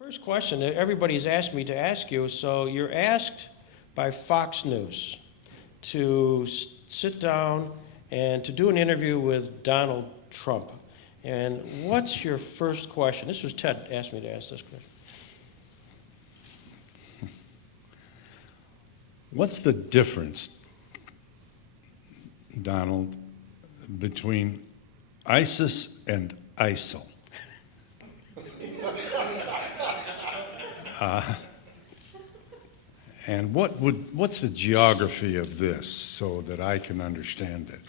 First question that everybody's asked me to ask you, so you're asked by Fox News to sit down and to do an interview with Donald Trump. And what's your first question? This was Ted asked me to ask this question. What's the difference, Donald, between ISIS and ISIL? And what's the geography of this so that I can understand it?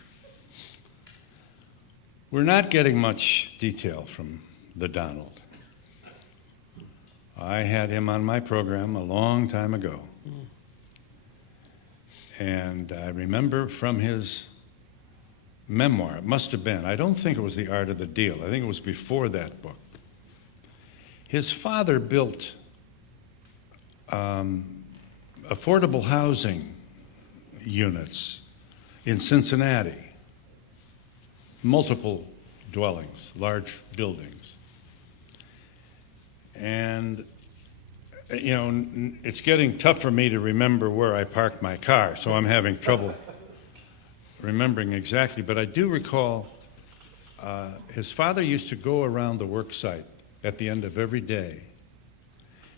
We're not getting much detail from the Donald. I had him on my program a long time ago. And I remember from his memoir, it must have been, I don't think it was The Art of the Deal, I think it was before that book. His father built affordable housing units in Cincinnati, multiple dwellings, large buildings. And you know, it's getting tough for me to remember where I parked my car, so I'm having trouble remembering exactly. But I do recall his father used to go around the work site at the end of every day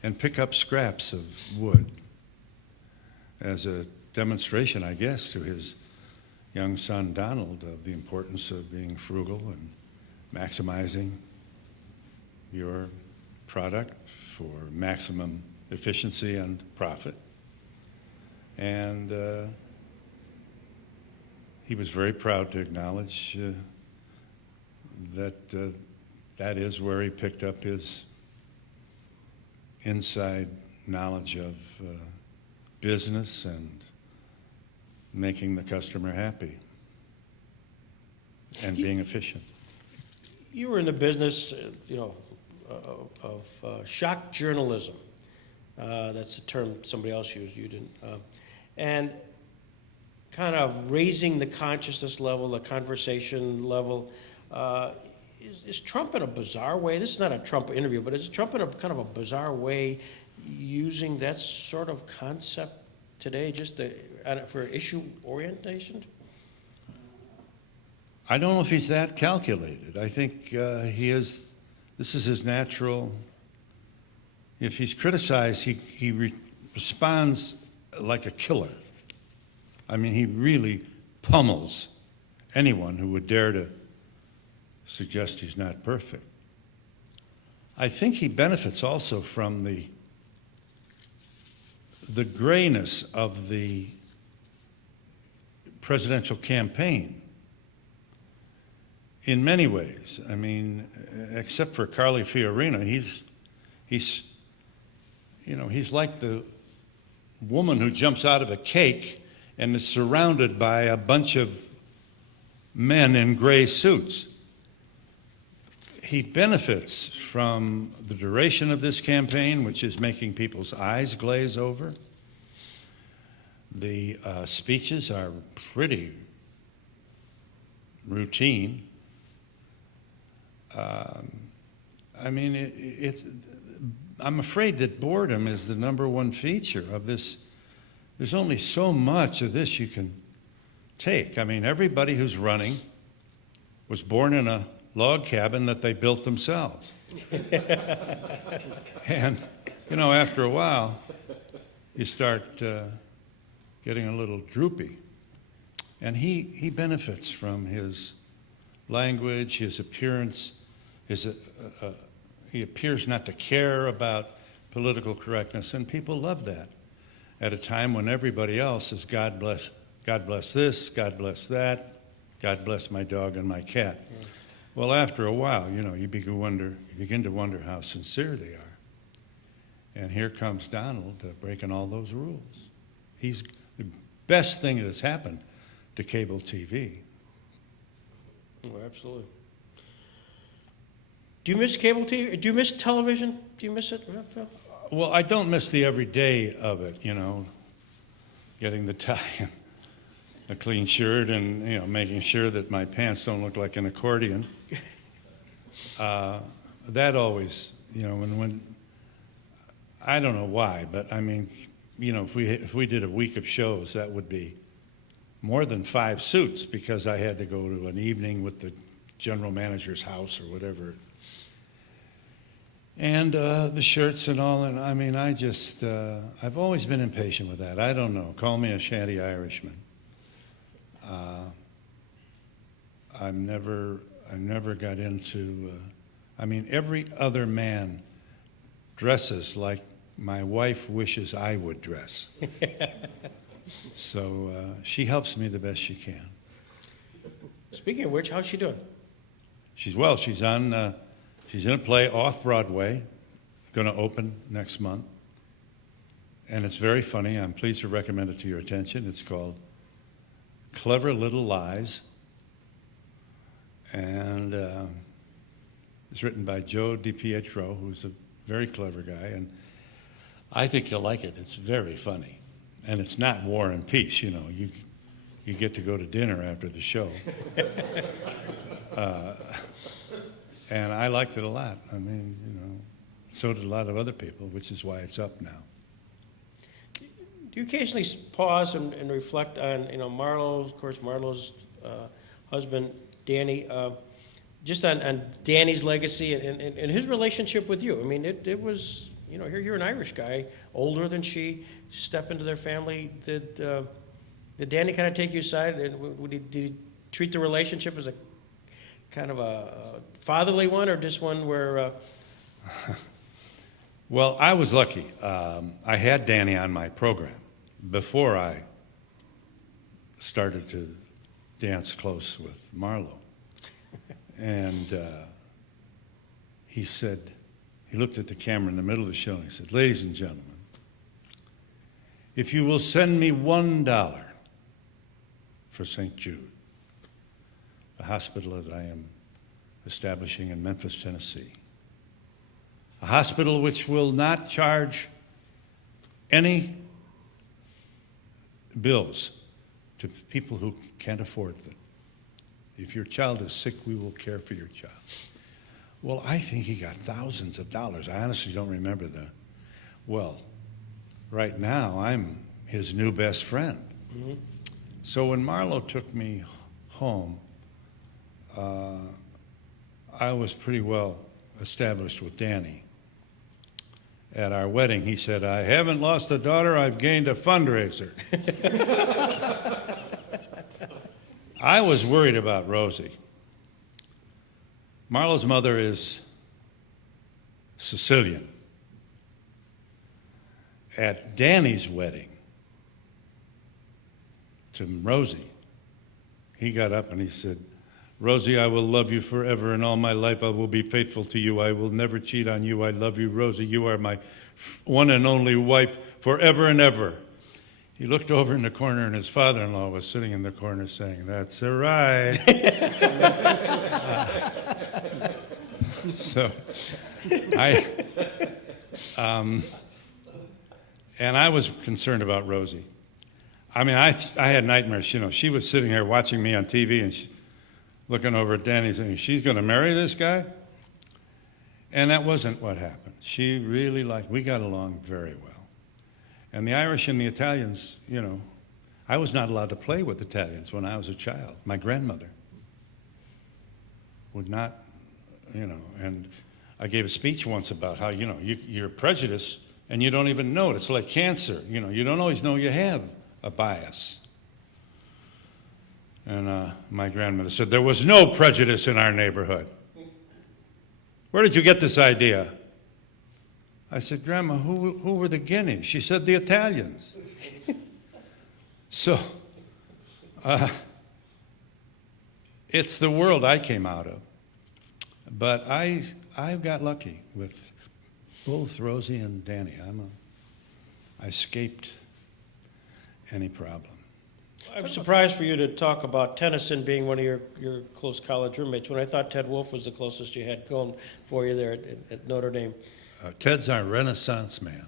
and pick up scraps of wood as a demonstration, I guess, to his young son Donald of the importance of being frugal and maximizing your product for maximum efficiency and profit. And he was very proud to acknowledge that that is where he picked up his inside knowledge of business and making the customer happy and being efficient. You were in the business, of shock journalism. That's a term somebody else used, you didn't. And kind of raising the consciousness level, the conversation level. Is Trump in a bizarre way, this is not a Trump interview, but is Trump in a kind of a bizarre way using that sort of concept today just for issue orientation? I don't know if he's that calculated. I think this is his natural. If he's criticized, he responds like a killer. I mean, he really pummels anyone who would dare to suggest he's not perfect. I think he benefits also from the grayness of the presidential campaign in many ways. I mean, except for Carly Fiorina, he's like the woman who jumps out of a cake and is surrounded by a bunch of men in gray suits. He benefits from the duration of this campaign, which is making people's eyes glaze over. The speeches are pretty routine. I mean, I'm afraid that boredom is the number one feature of this. There's only so much of this you can take. I mean, everybody who's running was born in a log cabin that they built themselves. And, after a while, you start getting a little droopy. And he benefits from his language, his appearance. He appears not to care about political correctness, and people love that at a time when everybody else is God bless this, God bless that, God bless my dog and my cat. Yeah. Well, after a while, you begin to wonder how sincere they are. And here comes Donald breaking all those rules. He's the best thing that's happened to cable TV. Oh, absolutely. Do you miss cable TV? Do you miss television? Do you miss it, Phil? Well, I don't miss the everyday of it, getting the tie and a clean shirt and, making sure that my pants don't look like an accordion. That always, when I don't know why, but I mean, you know, if we did a week of shows, that would be more than 5 suits because I had to go to an evening with the general manager's house or whatever. And the shirts and all, and I mean, I've always been impatient with that. I don't know. Call me a shanty Irishman. I've never got into, I mean, every other man dresses like my wife wishes I would dress. So she helps me the best she can. Speaking of which, how's she doing? She's well. She's in a play off Broadway, going to open next month. And it's very funny. I'm pleased to recommend it to your attention. It's called Clever Little Lies. And it's written by Joe DiPietro, who's a very clever guy. And I think you'll like it. It's very funny. And it's not War and Peace, you know. You get to go to dinner after the show. And I liked it a lot. I mean, you know, so did a lot of other people, which is why it's up now. Do you occasionally pause and reflect on, you know, Marlo, of course, Marlo's husband, Danny, just on Danny's legacy and his relationship with you? I mean, it was, you know, you're an Irish guy, older than she, step into their family. Did Danny kind of take you aside? And did he treat the relationship as a kind of a fatherly one, or just one where... Well, I was lucky. I had Danny on my program before I started to dance close with Marlo. And he said, he looked at the camera in the middle of the show and he said, "Ladies and gentlemen, if you will send me $1 for St. Jude, the hospital that I am establishing in Memphis, Tennessee, a hospital which will not charge any bills to people who can't afford them. If your child is sick, we will care for your child." Well, I think he got thousands of dollars. I honestly don't remember well, right now I'm his new best friend. Mm-hmm. So when Marlo took me home, I was pretty well established with Danny. At our wedding, he said, "I haven't lost a daughter, I've gained a fundraiser." I was worried about Rosie. Marlo's mother is Sicilian. At Danny's wedding to Rosie, he got up and he said, "Rosie, I will love you forever, and all my life I will be faithful to you. I will never cheat on you. I love you, Rosie. You are my one and only wife forever and ever." He looked over in the corner, and his father-in-law was sitting in the corner saying, "That's all right." So and I was concerned about Rosie. I mean, I had nightmares. You know, she was sitting here watching me on TV and looking over at Danny saying, "She's going to marry this guy?" And that wasn't what happened. She really we got along very well. And the Irish and the Italians, you know, I was not allowed to play with Italians when I was a child. My grandmother would not, you know, and I gave a speech once about how, you know, you're prejudiced and you don't even know it. It's like cancer. You know, you don't always know you have a bias. And my grandmother said, "There was no prejudice in our neighborhood. Where did you get this idea?" I said, "Grandma, who were the guineas?" She said, "The Italians." So it's the world I came out of. But I got lucky with both Rosie and Danny. I escaped any problem. I'm surprised for you to talk about Tennyson being one of your close college roommates, when I thought Ted Wolfe was the closest you had going for you there at Notre Dame. Ted's our Renaissance man.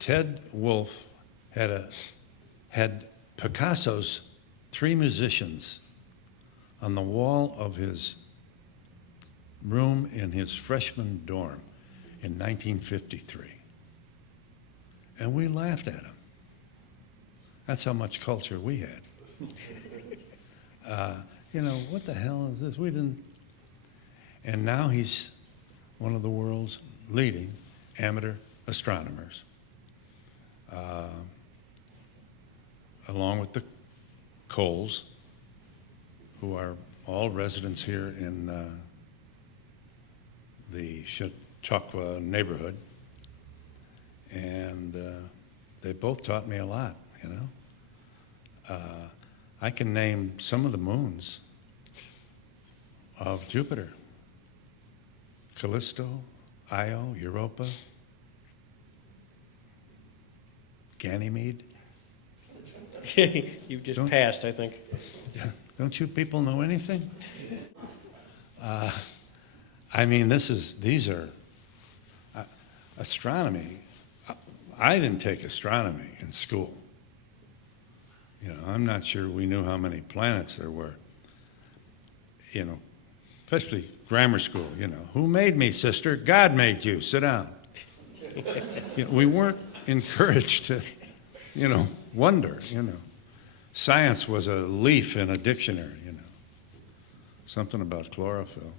Ted Wolfe had Picasso's 3 musicians on the wall of his room in his freshman dorm. in 1953. And we laughed at him. That's how much culture we had. What the hell is this? We didn't. And now he's one of the world's leading amateur astronomers, along with the Coles, who are all residents here in the Chautauqua neighborhood. And they both taught me a lot, I can name some of the moons of Jupiter: Callisto, Io, Europa, Ganymede. You just passed, I think. Don't you people know anything? These are astronomy. I didn't take astronomy in school. I'm not sure we knew how many planets there were. Especially grammar school, Who made me, sister? God made you. Sit down. We weren't encouraged to, wonder, Science was a leaf in a dictionary, Something about chlorophyll.